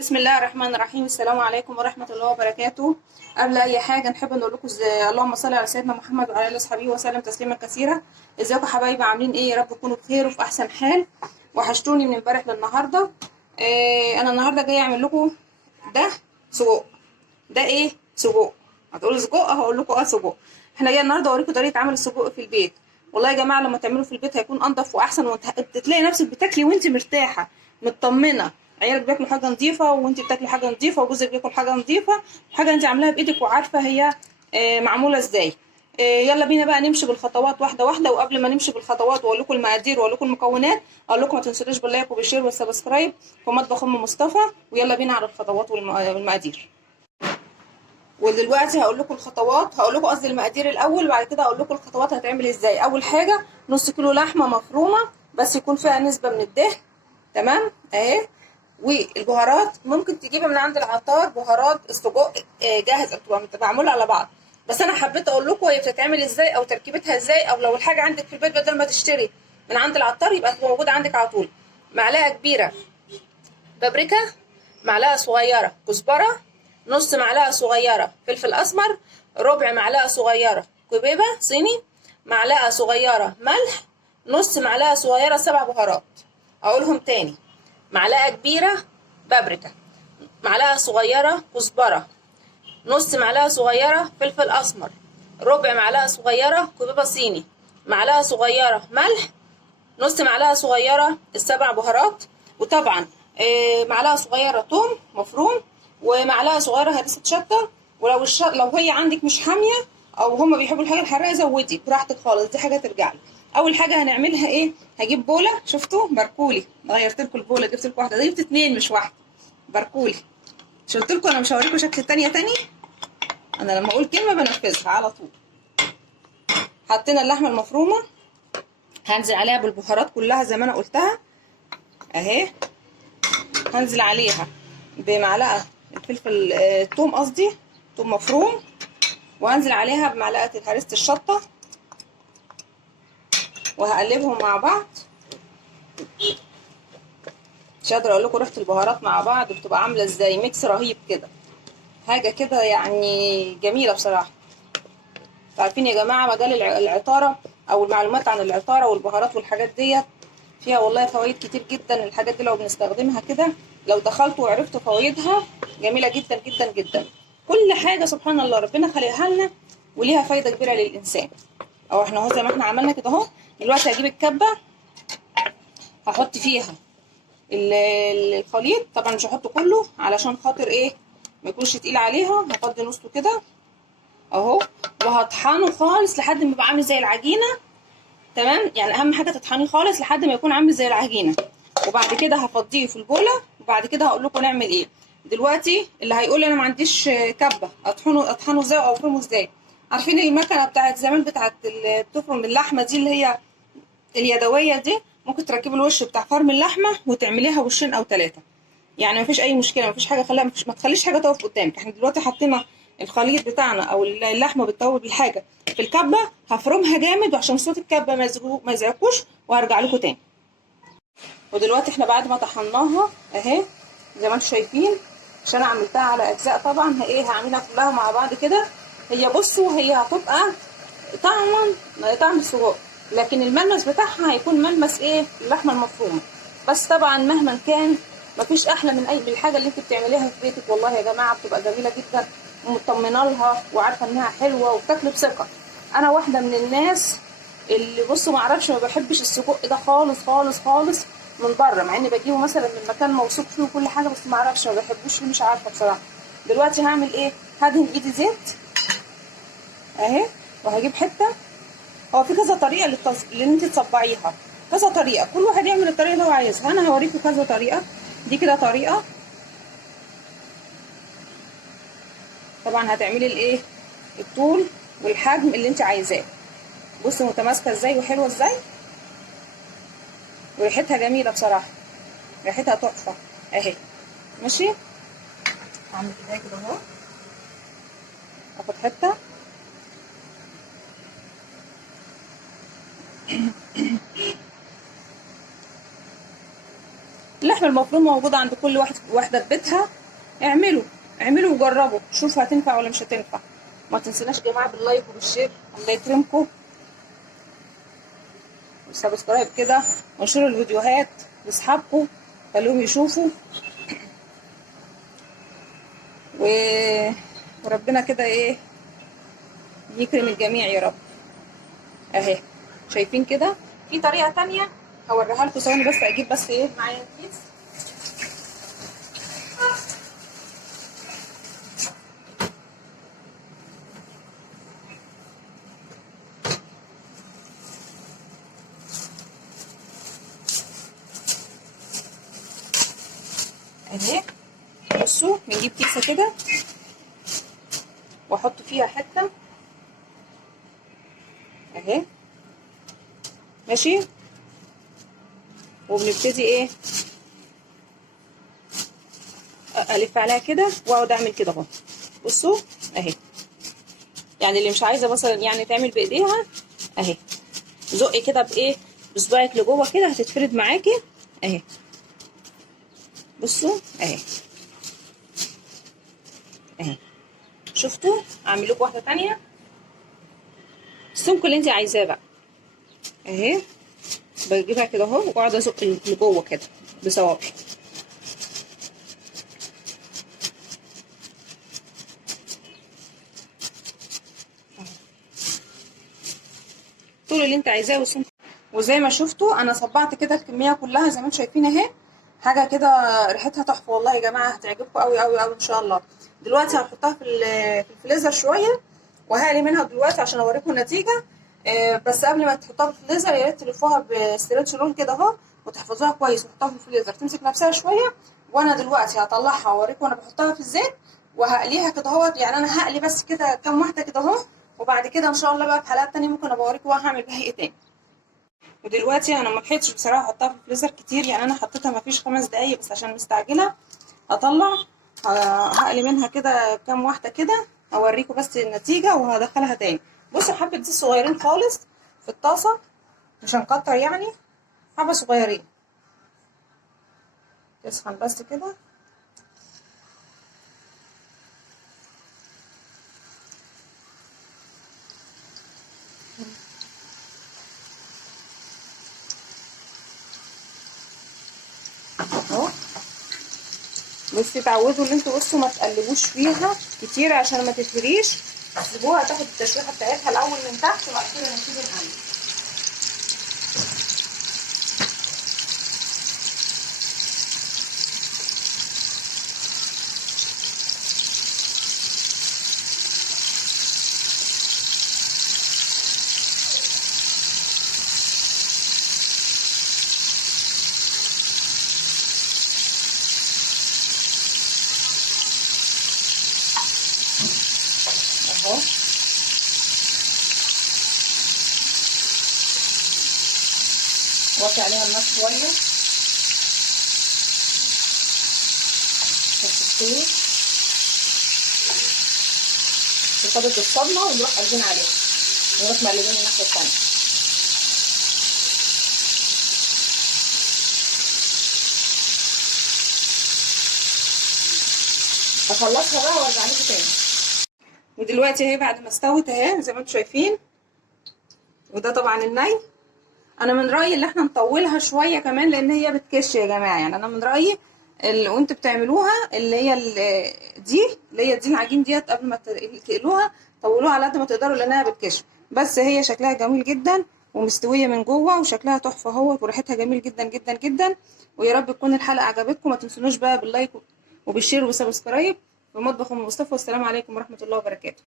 بسم الله الرحمن الرحيم. السلام عليكم ورحمة الله وبركاته. قبل أي حاجة نحب نقول لكم اللهم صل على سيدنا محمد وعلى آله وصحبه وسلم تسليما كثيرا. ازيكم يا حبايبي؟ عاملين ايه؟ يا رب تكونوا بخير وفي أحسن حال. وحشتوني من امبارح للنهاردة. أنا النهاردة جاية أعمل لكم ده سجق. ده ايه؟ سجق. هتقولوا سجق؟ هقول لكم سجق. احنا جاية النهاردة أوريكم طريقة عمل السجق في البيت. والله يا جماعة لما تعملوا في البيت هيكون أنضف وأحسن، وتلاقي نفسك بتاكلي وأنت مرتاحة مطمنة. عيالك بياكلوا حاجه نظيفه، وانت بتاكلي حاجه نظيفه، وجوزك بياكل حاجه نظيفه، حاجه انت عاملاها بايدك وعارفه هي معموله ازاي. يلا بينا بقى نمشي بالخطوات واحده واحده. وقبل ما نمشي بالخطوات واقول لكم المقادير واقول لكم المكونات، اقول لكم ما تنسونيش باللايك وبالشير والسبسكرايب في مطبخ ام مصطفى. ويلا بينا على الخطوات والمقادير. ودلوقتي هقول لكم الخطوات، هقول لكم قصدي المقادير الاول، وبعد كده هقول لكم الخطوات هتعمل ازاي. اول حاجه نص كيلو لحمه مفرومه، بس يكون فيها نسبه من الدهن. تمام اهي. والبهارات ممكن تجيبي من عند العطار بهارات السجق جاهزه، بتبقى معموله على بعض. بس انا حبيت اقول لكم هي بتتعمل ازاي او تركيبتها ازاي، او لو الحاجه عندك في البيت بدل ما تشتري من عند العطار يبقى تبقى موجوده عندك على طول. معلقه كبيره بابريكا، معلقه صغيره كزبره، نص معلقه صغيره فلفل اسمر، ربع معلقه صغيره كبيبه صيني، معلقه صغيره ملح، نص معلقه صغيره سبع بهارات. اقولهم تاني: معلقه كبيره بابريكا، معلقه صغيره كزبره، نص معلقه صغيره فلفل اسمر، ربع معلقه صغيره كبيبه صيني، معلقه صغيره ملح، نص معلقه صغيره السبع بهارات. وطبعا معلقه صغيره ثوم مفروم، ومعلقه صغيره هريسه شطه. ولو لو هي عندك مش حاميه او هم بيحبوا الحاجه الحراقه زودي براحتك خالص، دي حاجه ترجع لي. اول حاجه هنعملها ايه؟ هجيب بوله. شفتوا باركولي؟ غيرت لكم البوله، جبت لكم واحده، جبت اتنين مش واحده. باركولي. مش قلت لكم انا مش هوريكم شكل التانيه تاني؟ انا لما اقول كلمه بنفذها على طول. حطينا اللحمه المفرومه، هنزل عليها بالبهارات كلها زي ما انا قلتها اهي. هنزل عليها بمعلقه الفلفل الثوم، قصدي ثوم مفروم، وهنزل عليها بمعلقه هريسه الشطه، وهقلبهم مع بعض. مش قادره اقول لكم ريحه البهارات مع بعض بتبقى عامله ازاي، ميكس رهيب كده، حاجه كده يعني جميله بصراحه. عارفين يا جماعه مجال العطاره او المعلومات عن العطاره والبهارات والحاجات ديت فيها والله فوائد كتير جدا. الحاجات دي لو بنستخدمها كده، لو دخلتوا وعرفتوا فوائدها جميله جدا جدا جدا. كل حاجه سبحان الله ربنا خلقها لنا وليها فايده كبيره للانسان. اهو احنا اهو زي ما احنا عملنا كده اهو. دلوقتي هجيب الكبه هحط فيها الخليط. طبعا مش هحطه كله علشان خاطر ايه؟ ما يكونش تقيل عليها. هفضي نصه كده اهو، وهطحنه خالص لحد ما يبقى عامل زي العجينه. تمام، يعني اهم حاجه تطحنيه خالص لحد ما يكون عامل زي العجينه. وبعد كده هفضيه في البوله، وبعد كده هقول لكم نعمل ايه. دلوقتي اللي هيقول انا ما عنديش كبه اطحنه ازاي او افرمه ازاي، عارفين المكنه بتاعت زمان بتاعت بتفرم اللحمه دي اللي هي اليدويه دي؟ ممكن تركبي الوش بتاع فرم اللحمه وتعمليها وشين او ثلاثه، يعني مفيش اي مشكله، مفيش حاجه خليها، ما تخليش حاجه تقف قدامك. احنا دلوقتي حطينا الخليط بتاعنا او اللحمه بتطول بالحاجه في الكبه، هفرمها جامد وعشان صوت الكبه ما يزعجكوش، وهرجع لكم تاني. ودلوقتي احنا بعد ما طحناها اهي زي ما انتم شايفين، عشان انا عملتها على اجزاء طبعا ايه هعملها كلها مع بعض كده. هي بصوا هي هتبقى طعم السجق، لكن الملمس بتاعها هيكون ملمس ايه؟ اللحمه المفرومه. بس طبعا مهما كان مفيش احلى من اي الحاجه اللي انت بتعمليها في بيتك. والله يا جماعه بتبقى جميله جدا ومطمنه لها وعارفه انها حلوه وبتاكل بثقه. انا واحده من الناس اللي بصوا ما اعرفش، ما بحبش السجق ده خالص خالص خالص من بره، مع اني بجيبه مثلا من مكان موثوق فيه وكل حاجه، بس ما اعرفش ما بحبوش مش عارفه بصراحه. دلوقتي هعمل ايه؟ هدهن ايدي زيت اهي، وهجيب حته. هو في كذا طريقه اللي انت تصبعيها، كذا طريقه، كل واحد يعمل الطريقه اللي هو عايزها. انا هوريكم كذا طريقه. دي كده طريقه. طبعا هتعملي الايه؟ الطول والحجم اللي انت عايزاه. بصي متماسكه ازاي وحلوه ازاي، وريحتها جميله بصراحه، ريحتها تحفه اهي. ماشي، هعمل كده اهو، اخد حته اللحم المفروم موجود عند كل واحده في بيتها. اعملوا وجربوا، شوفوا هتنفع ولا مش هتنفع. ما تنسوناش يا جماعه باللايك وبالشير، الله يكرمكم، والسبسكرايب كده، وانشروا الفيديوهات لاصحابكم، خليهم يشوفوا. وربنا كده ايه يكرم الجميع يا رب. اهي شايفين كده. في طريقه تانية هوريها لكم، ثواني بس اجيب بس ايه معايا الكيس. اهي بصوا، بنجيب كيسه كده واحط فيها حته اهي، ماشي، وبنبتدي ايه الف عليها كده واقعد اعمل كده اهو. بصوا اهي، يعني اللي مش عايزه مثلا يعني تعمل بايديها اهي، زقي كده بايه بصباعك لجوه كده هتتفرد معاكي اهي. بصوا اهي اهي، شفتوا؟ اعمل لكم واحده تانية السمك اللي انت عايزاه بقى اهي، بجيبها كده اهو واقعد ازق لجوه كده بصوابعي. طول اللي انت عايزاه والسمك. وزي ما شفتوا انا صبعت كده الكميه كلها زي ما انتم شايفين اهي، حاجه كده ريحتها تحفه والله يا جماعه، هتعجبكم قوي قوي قوي ان شاء الله. دلوقتي هنحطها في الفريزر شويه، وهقلي منها دلوقتي عشان اوريكم النتيجه. بس قبل ما تحطها في الفريزر يا ريت تلفوها بستريتش رول كده اهو، وتحفظوها كويس وتحطوها في الفريزر تمسك نفسها شويه. وانا دلوقتي هطلعها واوريكم وانا بحطها في الزيت وهقليها كده اهو. يعني انا هقلي بس كده كام واحده كده اهو، وبعد كده ان شاء الله بقى في حلقات تانية ممكن ابقى اوريكم هعمل بيها ايه تاني. ودلوقتي انا ما لحقتش بصراحه احطها في الفريزر كتير، يعني انا حطيتها ما فيش 5 دقايق بس عشان مستعجله. هطلع هقلي منها كده كام واحده كده اوريكم بس النتيجه وهدخلها تاني. بصوا حبه دي صغيرين خالص في الطاسه، مش هنكتر يعني، حبه صغيرين تسخن بس كده. اهو بصوا اتعودوا ان انتوا بصوا ما تقلبوش فيها كتير عشان ما تتهريش، سيبوها تاخد التشويحه بتاعتها الاول من تحت وبعد كده نبتدي نقلب. اهو وطي عليها النار شويه تستوي، تاخد الصدمه ونروح قلبين عليها ونروح مقلبين الناحيه الثانيه. هخلصها بقى وارجع لكم تاني. ودلوقتي اهي بعد ما استوت اهي زي ما انتم شايفين، وده طبعا الني. انا من رايي اللي احنا نطولها شويه كمان لان هي بتكش يا جماعه، يعني انا من رايي وانتوا بتعملوها اللي هي دي العجين ديت قبل ما تقلوها طولوها على قد ما تقدروا لانها بتكش. بس هي شكلها جميل جدا ومستويه من جوه وشكلها تحفه اهوت وريحتها جميل جدا جدا جدا. ويا رب تكون الحلقه عجبتكم، ما تنسونوش بقى باللايك وبالشير وبالسبسكرايب في مطبخ ام مصطفى. والسلام عليكم ورحمه الله وبركاته.